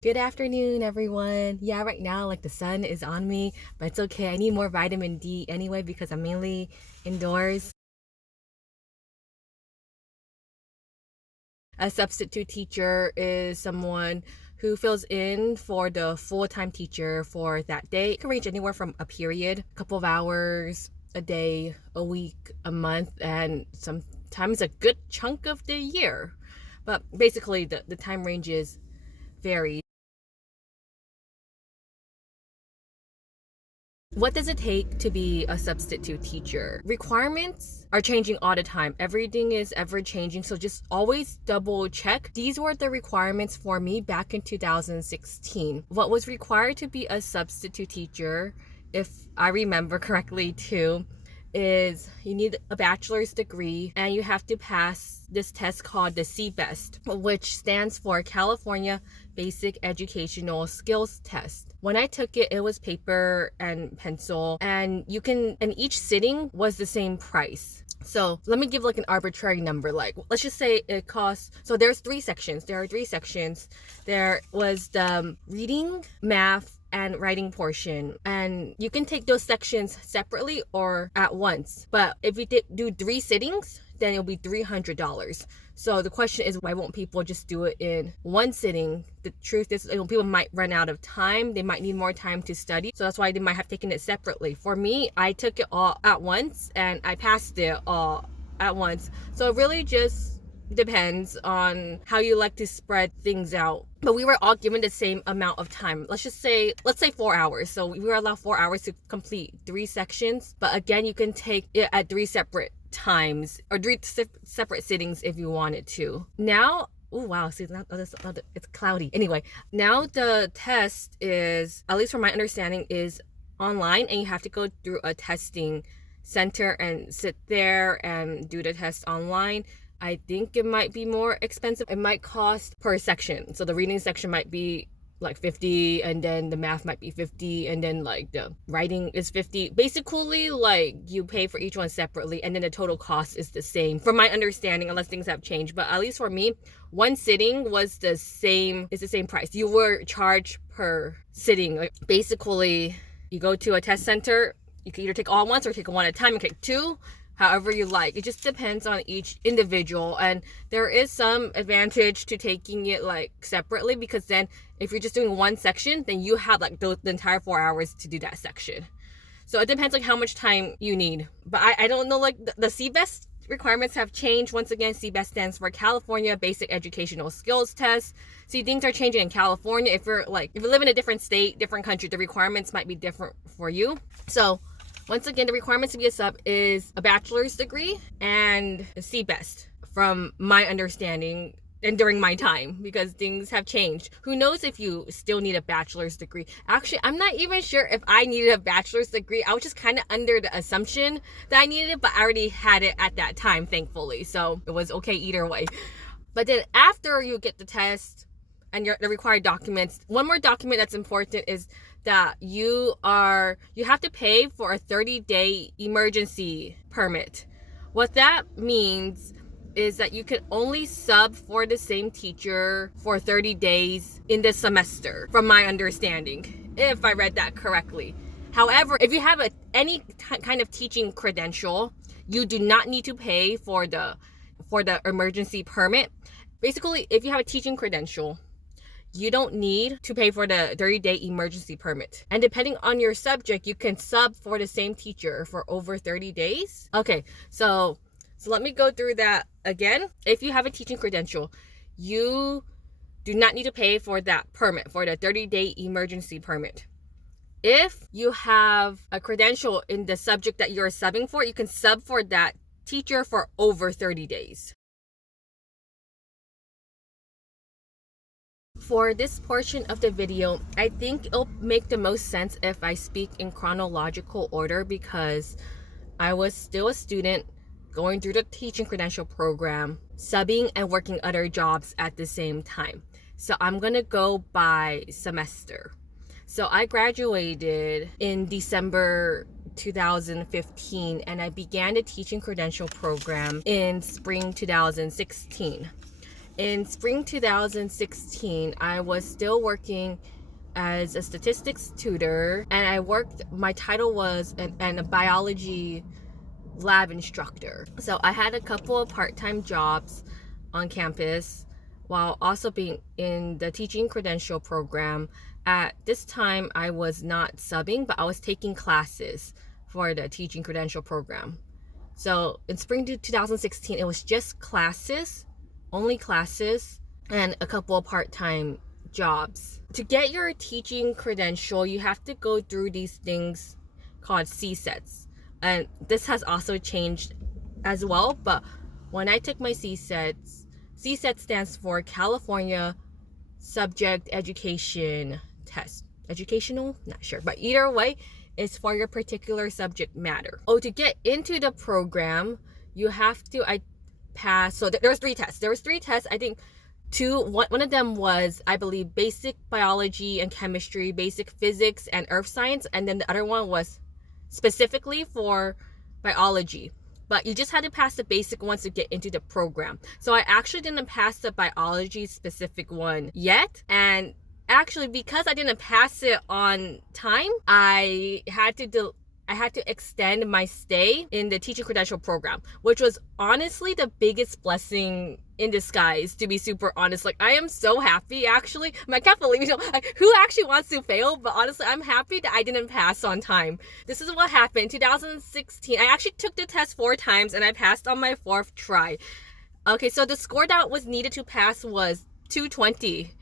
Good afternoon, everyone. Yeah, right now, like the sun is on me, but it's okay. I need more vitamin D anyway because I'm mainly indoors. A substitute teacher is someone who fills in for the full-time teacher for that day. It can range anywhere from a period, a couple of hours, a day, a week, a month, and sometimes a good chunk of the year. But basically, the time ranges vary. What does it take to be a substitute teacher? Requirements are changing all the time. Everything is ever changing, so just always double check. These were the requirements for me back in 2016. What was required to be a substitute teacher, if I remember correctly too, is you need a bachelor's degree and you have to pass this test called the CBEST, which stands for California Basic Educational Skills Test. When I took it, it was paper and pencil, and each sitting was the same price. So let me give like an arbitrary number. Like, let's just say it costs, so there's three sections. There are three sections. There was the reading, math, and writing portion, and you can take those sections separately or at once. But if you do three sittings, then it'll be $300. So the question is, why won't people just do it in one sitting? The truth is, people might run out of time. They might need more time to study. So that's why they might have taken it separately. For me, I took it all at once and I passed it all at once. So it really just depends on how you like to spread things out. But we were all given the same amount of time. Let's say 4 hours. So we were allowed 4 hours to complete three sections. But again, you can take it at three separate times or three separate sittings if you wanted to. Now, oh wow, see, it's cloudy. Anyway, now the test is, at least from my understanding, is online, and you have to go through a testing center and sit there and do the test online. I think it might be more expensive. It might cost per section. So the reading section might be like 50, and then the math might be 50, and then like the writing is 50. Basically, like, you pay for each one separately, and then the total cost is the same, from my understanding, unless things have changed. But at least for me, one sitting was the same price. You were charged per sitting. Like, basically, you go to a test center, you can either take all at once or take one at a time. You take two, however you like. It just depends on each individual, and there is some advantage to taking it like separately, because then if you're just doing one section, then you have like the entire 4 hours to do that section. So it depends like how much time you need. But I don't know, like the CBEST requirements have changed. Once again, CBEST stands for California Basic Educational Skills Test. See, things are changing in California. If you live in a different state, different country, the requirements might be different for you. So once again, the requirements to be a sub is a bachelor's degree and a CBEST, from my understanding and during my time, because things have changed. Who knows if you still need a bachelor's degree? Actually, I'm not even sure if I needed a bachelor's degree. I was just kind of under the assumption that I needed it, but I already had it at that time, thankfully. So it was okay either way. But then after you get the test and the required documents, one more document that's important is that you have to pay for a 30-day emergency permit. What that means is that you can only sub for the same teacher for 30 days in the semester, from my understanding, if I read that correctly. However, if you have any kind of teaching credential, you do not need to pay for the emergency permit. Basically, if you have a teaching credential, you don't need to pay for the 30-day emergency permit. And depending on your subject, you can sub for the same teacher for over 30 days. Okay, so let me go through that again. If you have a teaching credential, you do not need to pay for that permit, for the 30-day emergency permit. If you have a credential in the subject that you're subbing for, you can sub for that teacher for over 30 days. For this portion of the video, I think it'll make the most sense if I speak in chronological order, because I was still a student going through the teaching credential program, subbing and working other jobs at the same time. So I'm gonna go by semester. So I graduated in December 2015, and I began the teaching credential program in spring 2016. In spring 2016, I was still working as a statistics tutor, and my title was a biology lab instructor. So I had a couple of part-time jobs on campus while also being in the teaching credential program. At this time, I was not subbing, but I was taking classes for the teaching credential program. So in spring 2016, it was just classes, only classes, and a couple of part-time jobs. To get your teaching credential, you have to go through these things called CSETs. And this has also changed as well, but when I took my CSET stands for California Subject Education Test. Educational? Not sure. But either way, it's for your particular subject matter. To get into the program, you have to pass. So there was 3 tests. I think one of them was, I believe, basic biology and chemistry, basic physics and earth science. And then the other one was specifically for biology. But you just had to pass the basic ones to get into the program. So I actually didn't pass the biology specific one yet. And actually, because I didn't pass it on time, I had to extend my stay in the teaching credential program, which was honestly the biggest blessing in disguise, to be super honest. Like, I am so happy, actually. I can't believe, who actually wants to fail? But honestly, I'm happy that I didn't pass on time. This is what happened in 2016. I actually took the test 4 times and I passed on my 4th try. Okay, so the score that was needed to pass was 220.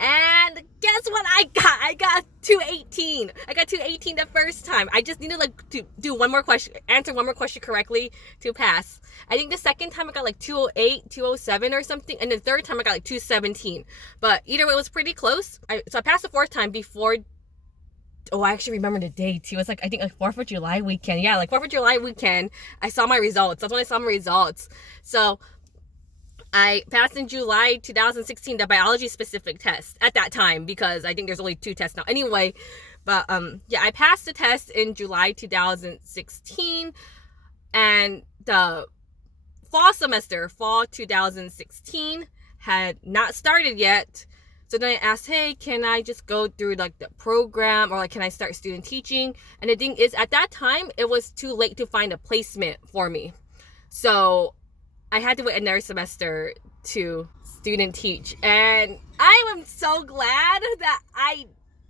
And guess what I got? I got 218. I got 218 the first time. I just needed to do one more question, answer one more question correctly to pass. I think the second time I got 208, 207 or something, and the third time I got 217. But either way, it was pretty close. So I passed the 4th time before. I actually remember the date too. It was I think 4th of July weekend. Yeah, 4th of July weekend. I saw my results. That's when I saw my results. So I passed in July 2016 the biology specific test at that time, because I think there's only 2 tests now anyway. But yeah, I passed the test in July 2016, and the fall 2016 had not started yet. So then I asked, hey, can I just go through the program, or can I start student teaching? And the thing is, at that time, it was too late to find a placement for me. So I had to wait another semester to student teach, and I am so glad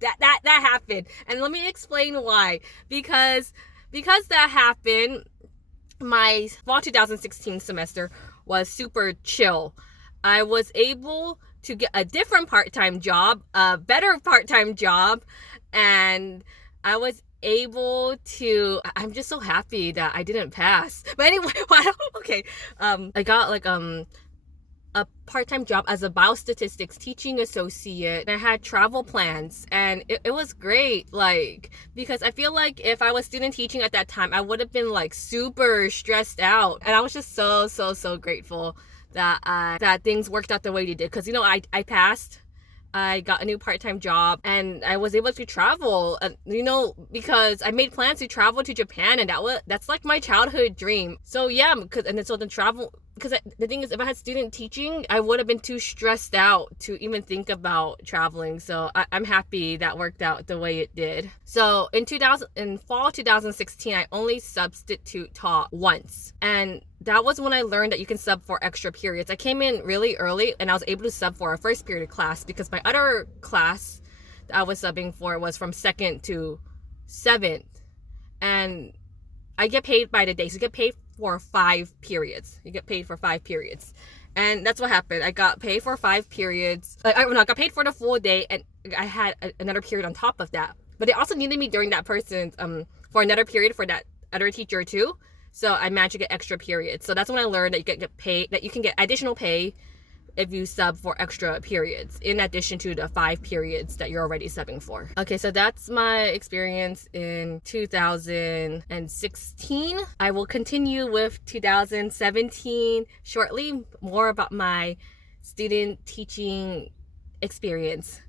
that that happened. And let me explain why. Because that happened, my fall 2016 semester was super chill. I was able to get a different part-time job, a better part-time job, and I was able to, I'm just so happy that I didn't pass. But anyway, okay, I got a part-time job as a biostatistics teaching associate, and I had travel plans, and it was great, because I feel like if I was student teaching at that time, I would have been super stressed out. And I was just so grateful that things worked out the way they did, because I passed. I got a new part-time job, and I was able to travel, because I made plans to travel to Japan, and that's my childhood dream. So yeah, because the thing is, if I had student teaching, I would have been too stressed out to even think about traveling. So I'm happy that worked out the way it did. So in fall 2016, I only substitute taught once, and that was when I learned that you can sub for extra periods. I came in really early, and I was able to sub for a first period class, because my other class that I was subbing for was from 2nd to 7th. And I get paid by the day. So you get paid for 5 periods. And that's what happened. I got paid for 5 periods. I got paid for the full day, and I had another period on top of that. But they also needed me during that person's, for another period for that other teacher too. So I managed to get extra periods. So that's when I learned that you get paid, that you can get additional pay if you sub for extra periods, in addition to the 5 periods that you're already subbing for. Okay, so that's my experience in 2016. I will continue with 2017 shortly, more about my student teaching experience.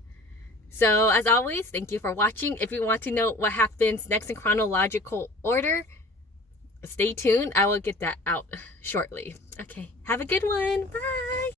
So as always, thank you for watching. If you want to know what happens next in chronological order, stay tuned. I will get that out shortly. Okay, have a good one. Bye.